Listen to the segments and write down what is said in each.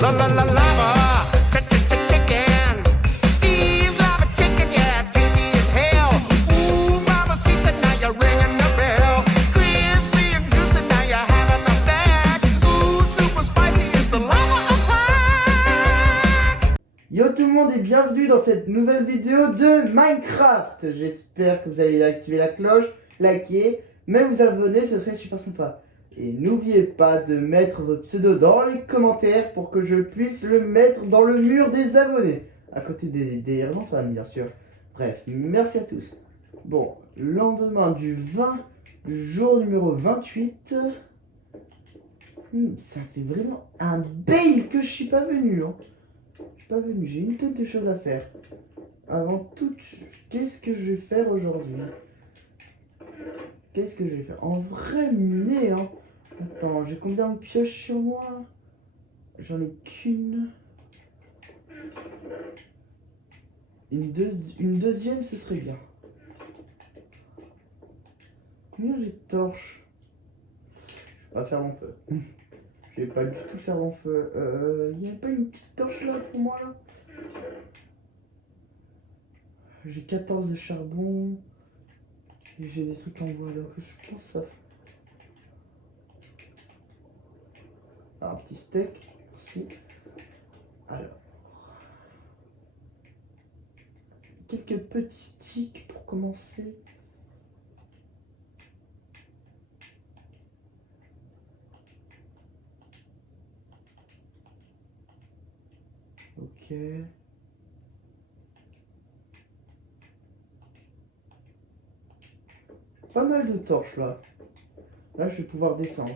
La la la lava, chicken. Steve's lava chicken, yeah, it's tasty as hell. Ooh, mama, see tonight you're ringing the bell. Crispy and juicy, now you're having a snack. Ooh, super spicy, it's a lava attack. Yo tout le monde et bienvenue dans cette nouvelle vidéo de Minecraft. J'espère que vous allez activer la cloche, liker, même vous abonner, ce serait super sympa. Et n'oubliez pas de mettre votre pseudo dans les commentaires pour que je puisse le mettre dans le mur des abonnés. À côté des Antoine, bien sûr. Bref, merci à tous. Bon, lendemain du 20, jour numéro 28. Ça fait vraiment un bail que je suis pas venu. Je suis pas venu, j'ai une tonne de choses à faire. Avant tout, qu'est-ce que je vais faire aujourd'hui? Qu'est-ce que je vais faire? En vrai, miner, hein. Attends, j'ai combien de pioches sur moi? J'en ai qu'une. Une deuxième, ce serait bien. Combien j'ai de torches? Je vais pas faire mon feu. Je vais pas du tout faire mon feu. Y a pas une petite torche là pour moi là? J'ai 14 de charbon. Et j'ai des trucs en bois, donc je pense ça. Un petit steak, merci. Alors. Quelques petits sticks pour commencer. Ok. Pas mal de torches là. Là, je vais pouvoir descendre.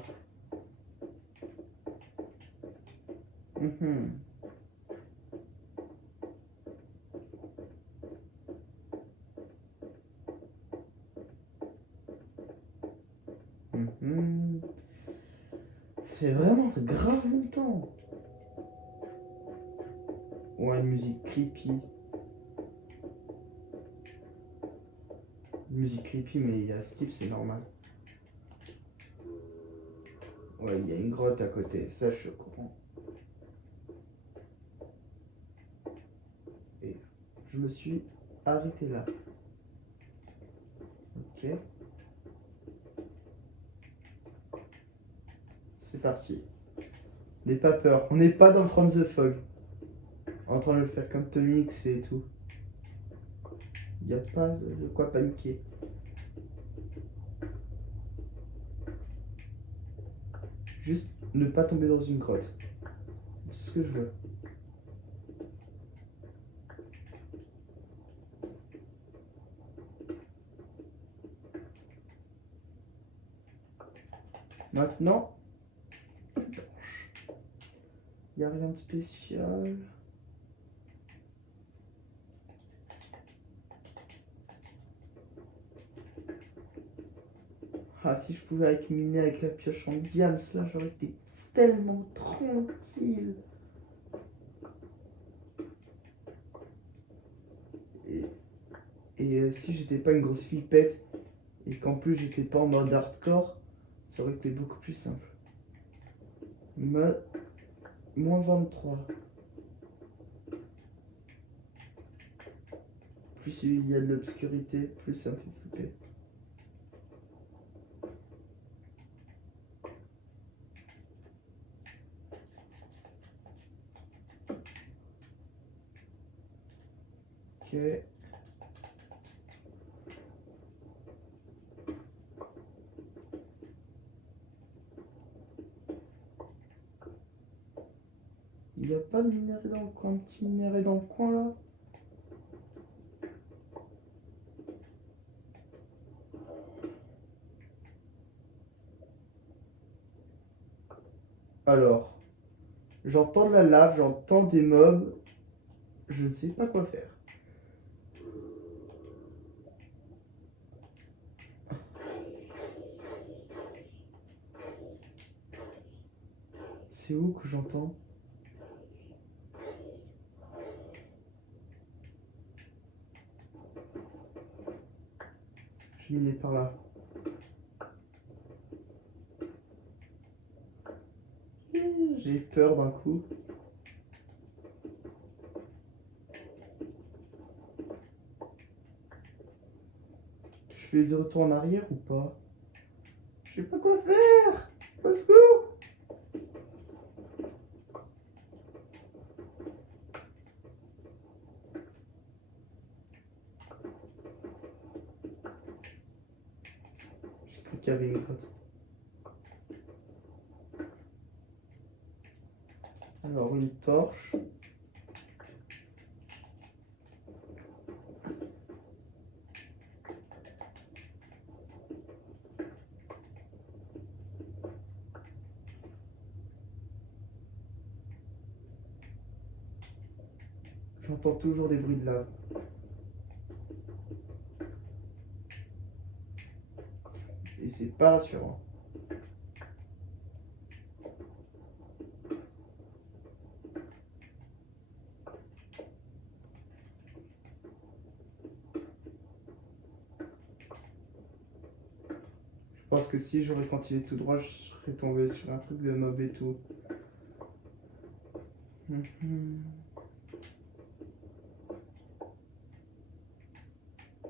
Ça fait vraiment grave longtemps. Ouais, une musique creepy. Musique creepy, mais il y a skip, c'est normal. Ouais, il y a une grotte à côté, ça je suis au courant. Et je me suis arrêté là. Ok. C'est parti. N'aie pas peur, on n'est pas dans From the Fog. En train de le faire comme Tomix et tout. Il n'y a pas de quoi paniquer. Juste ne pas tomber dans une grotte. C'est ce que je veux. Maintenant, il n'y a rien de spécial. Ah, si je pouvais miner avec la pioche en diams, là, j'aurais été tellement tranquille. Et si j'étais pas une grosse flippette, et qu'en plus j'étais pas en mode hardcore, ça aurait été beaucoup plus simple. Moins 23. Plus il y a de l'obscurité, plus ça me fait flipper. Ok. Il n'y a pas de minerai dans le coin, un petit minerai dans le coin là. Alors, j'entends de la lave, j'entends des mobs, je ne sais pas quoi faire. C'est où que j'entends? Je minais par là. J'ai peur d'un coup. fais de retour en arrière ou pas? Je sais pas quoi faire. Au secours. J'ai cru qu'il y avait une grotte. Alors une torche. J'entends toujours des bruits de lave. Et c'est pas rassurant. Je pense que si j'aurais continué tout droit, je serais tombé sur un truc de mob et tout.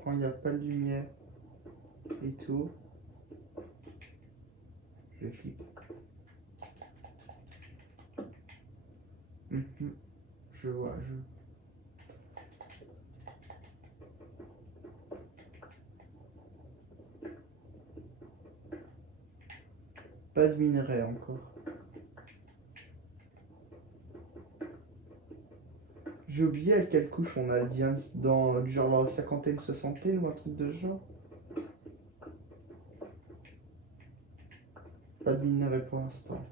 Quand il n'y a pas de lumière et tout, je flippe. Je vois, Pas de minerai encore. J'ai oublié à quelle couche on a le diams dans genre la cinquantaine, soixantaine ou un truc de ce genre. Pas de minerai pour l'instant.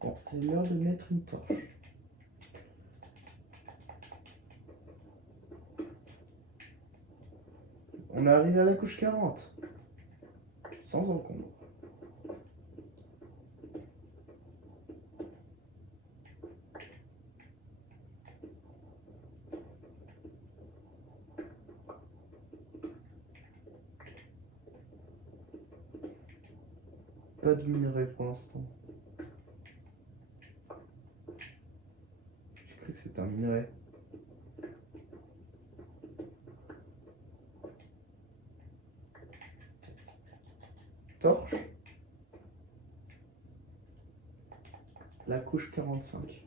Bon, c'est l'heure de mettre une torche. On arrive à la couche 40. Sans encombre. Pas de minerai pour l'instant. J'ai cru que c'était un minerai. Torche. La couche 45.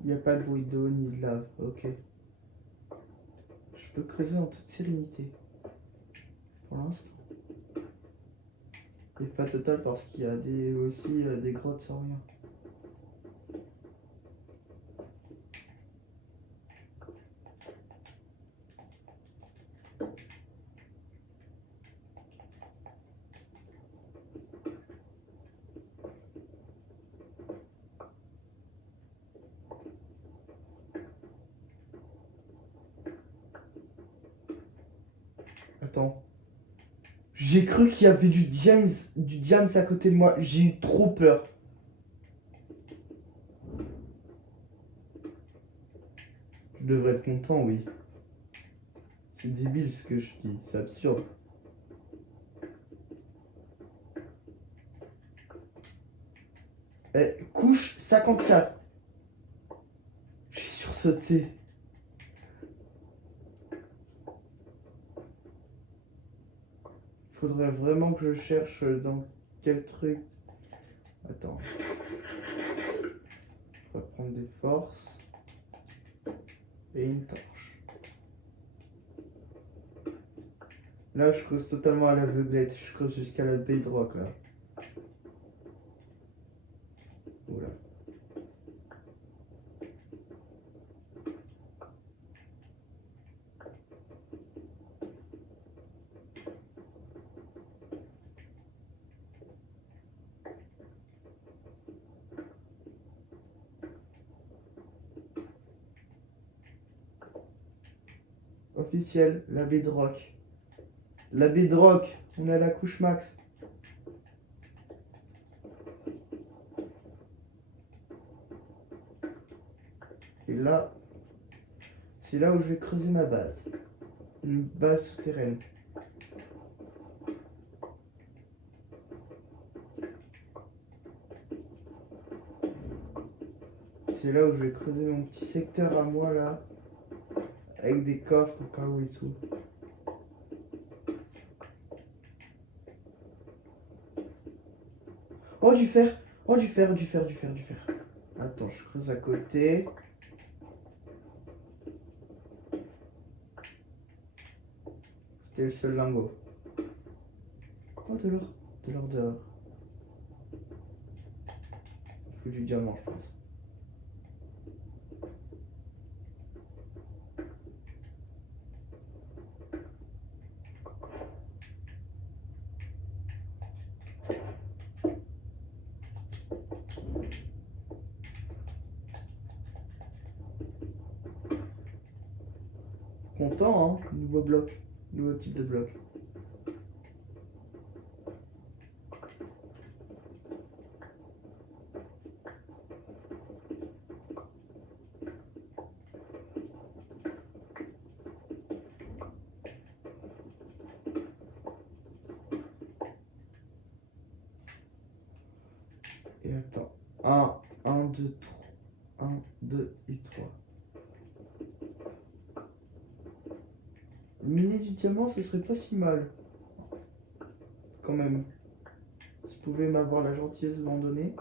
Il n'y a pas de bruit d'eau ni de lave, ok. Je peux creuser en toute sérénité. Pour l'instant. Et pas total parce qu'il y a aussi des grottes sans rien. Attends. J'ai cru qu'il y avait du diams à côté de moi. J'ai eu trop peur. Je devrais être content, oui. C'est débile ce que je dis, c'est absurde. Eh, couche 54. J'ai sursauté. Faudrait vraiment que je cherche dans quel truc. Attends. On va prendre des forces. Et une torche. Là, je creuse totalement à l'aveuglette. Je creuse jusqu'à la bedrock là. Oula. Officiel, la bedrock. La bedrock. On est à la couche max. Et là, c'est là où je vais creuser ma base. Une base souterraine. C'est là où je vais creuser mon petit secteur à moi là. Avec des coffres au cas où et tout. Oh du fer. Oh du fer, du fer, du fer, du fer. Attends, je creuse à côté. C'était le seul lingot. Oh de l'or. De l'or dehors. Il faut du diamant je pense. Content hein, nouveau bloc. Nouveau type de bloc. Et attends. 1, 2, 3. 1, 2 et 3. Miner du diamant, ce serait pas si mal. Quand même. Si vous pouvez m'avoir la gentillesse de m'en donner.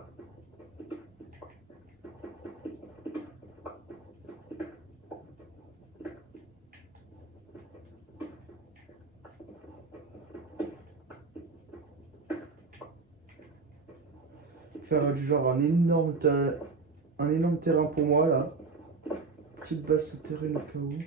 Faire du genre un énorme terrain pour moi là. Petite base souterraine au cas où.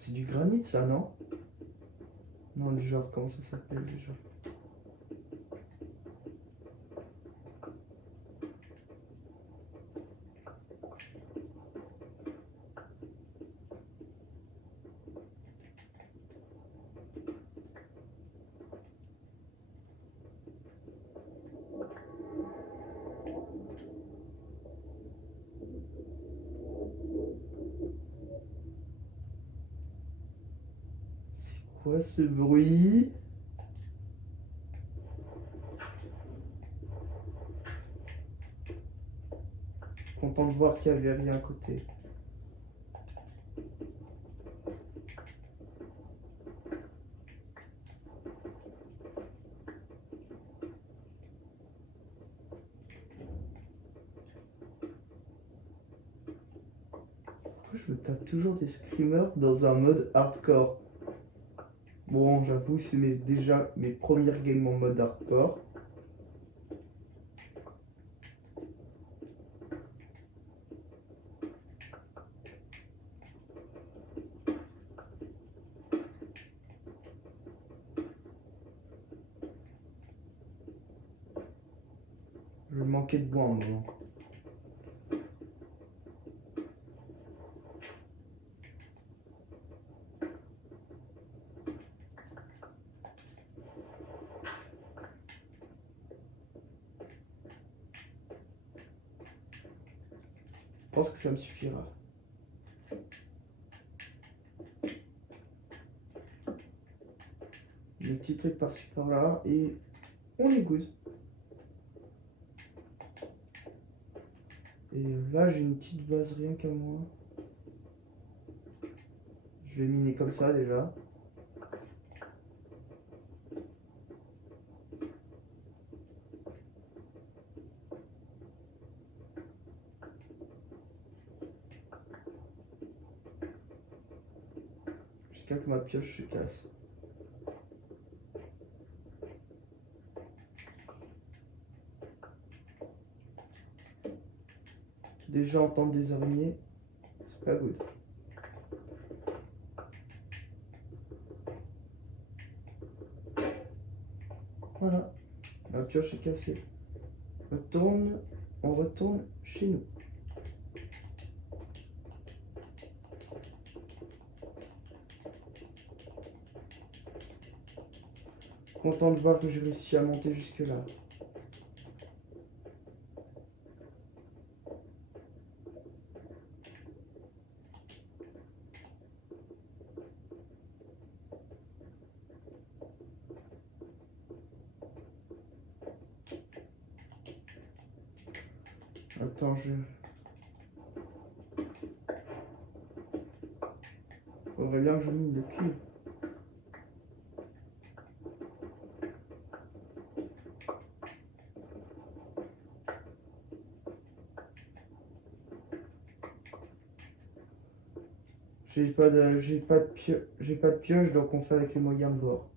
C'est du granit ça, non? Non, le genre, comment ça s'appelle déjà? C'est quoi ce bruit? Content de voir qu'il n'y avait rien à côté. Pourquoi je me tape toujours des screamers dans un mode hardcore? Bon, j'avoue, c'est déjà mes premières games en mode hardcore. Je manquais de bois un moment. Je pense que ça me suffira. Des petits trucs par-ci par-là et on est good. Et là j'ai une petite base rien qu'à moi. Je vais miner comme ça déjà. Jusqu'à que ma pioche se casse. déjà entendre des araignées. C'est pas good. Voilà. La pioche est cassée. On retourne chez nous. Content de voir que j'ai réussi à monter jusque là. Attends, faudrait bien que je mine le cuivre. J'ai pas de pioche, donc on fait avec les moyens de bord.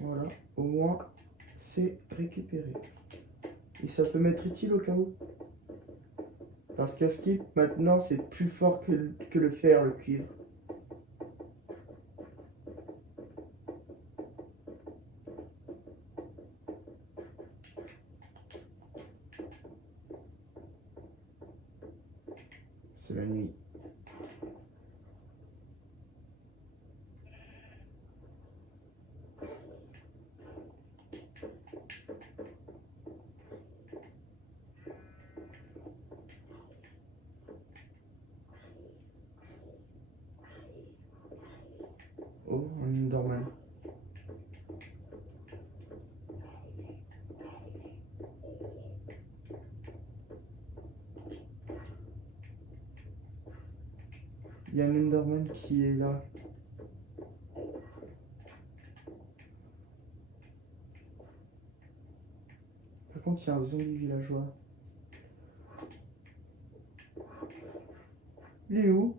Voilà, au moins c'est récupéré. Et ça peut m'être utile au cas où. Parce qu'à skip, maintenant c'est plus fort que le fer, le cuivre. C'est la nuit. Oh, un Enderman. Il y a un Enderman qui est là. Par contre, il y a un zombie villageois. Il est où?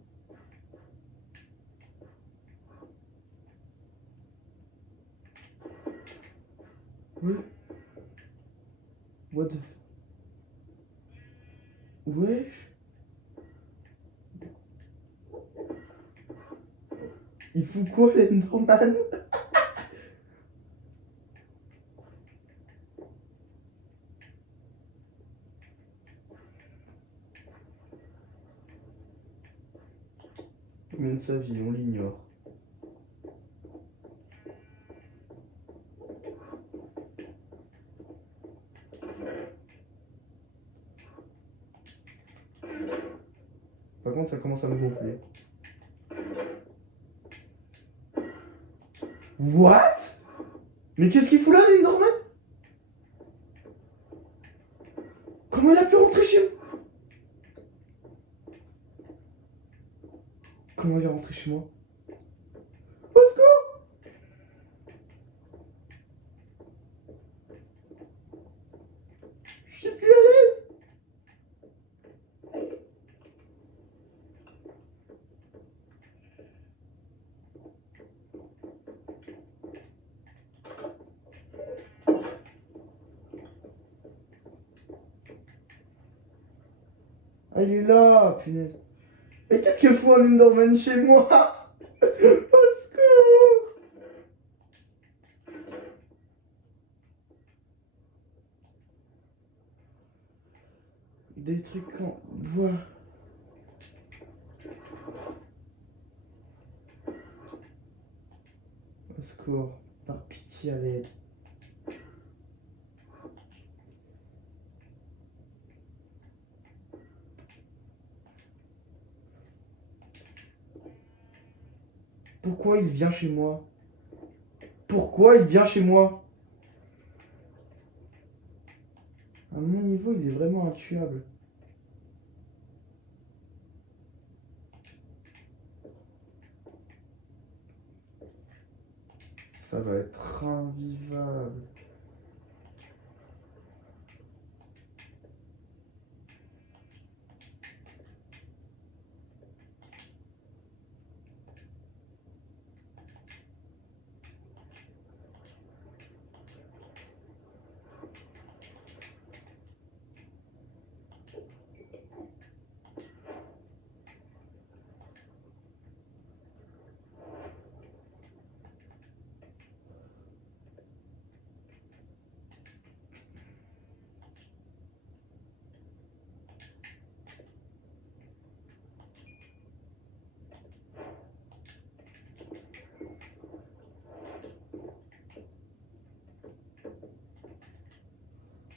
Oui. What the... Wesh. Il fout quoi, l'Enderman? Il mène sa vie, on l'ignore. Par contre, ça commence à me gonfler. What? Mais qu'est-ce qu'il fout là, l'Enderman? Comment il a pu rentrer chez moi? Comment il est rentré chez moi? Au secours! Je suis plus à l'aise! Ah, il est là, punaise. Mais qu'est-ce que fout un Enderman chez moi? Au secours! Des trucs en bois. Au secours, par pitié à l'aide. Pourquoi il vient chez moi? pourquoi il vient chez moi? À mon niveau, il est vraiment intuable. Ça va être invivable.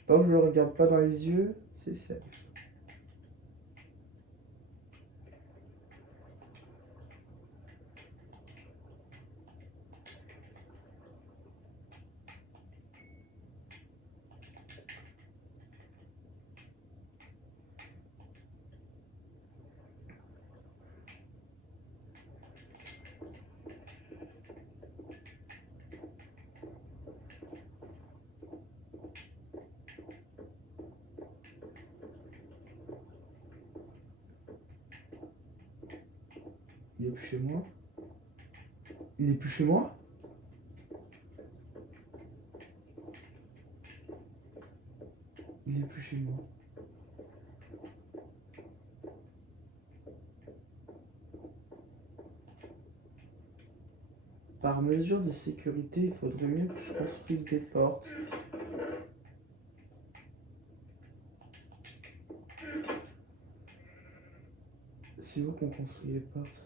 Tant que je le regarde pas dans les yeux, c'est safe. Il est plus chez moi? Il est plus chez moi? Il est plus chez moi. Par mesure de sécurité, il faudrait mieux que je construise des portes. C'est où qu'on construit les portes?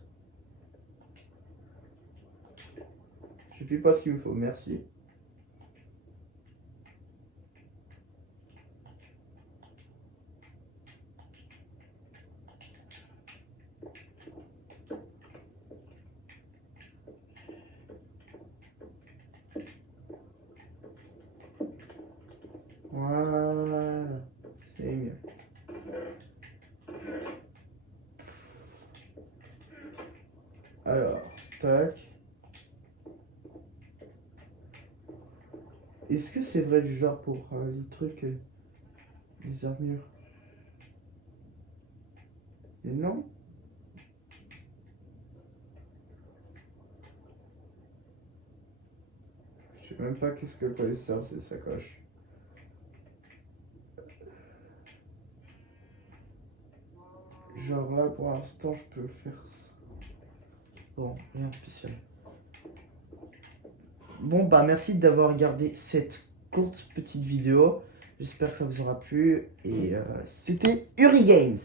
Je sais pas ce qu'il me faut, merci. Voilà, c'est mieux. Alors, tac. Est-ce que c'est vrai du genre pour les trucs, les armures? Et non? Je sais même pas qu'est-ce que quoi ça ces sacoches. Genre là pour l'instant je peux faire ça. Bon, rien de spécial. Bon bah merci d'avoir regardé cette courte petite vidéo. J'espère que ça vous aura plu et c'était Uri Games.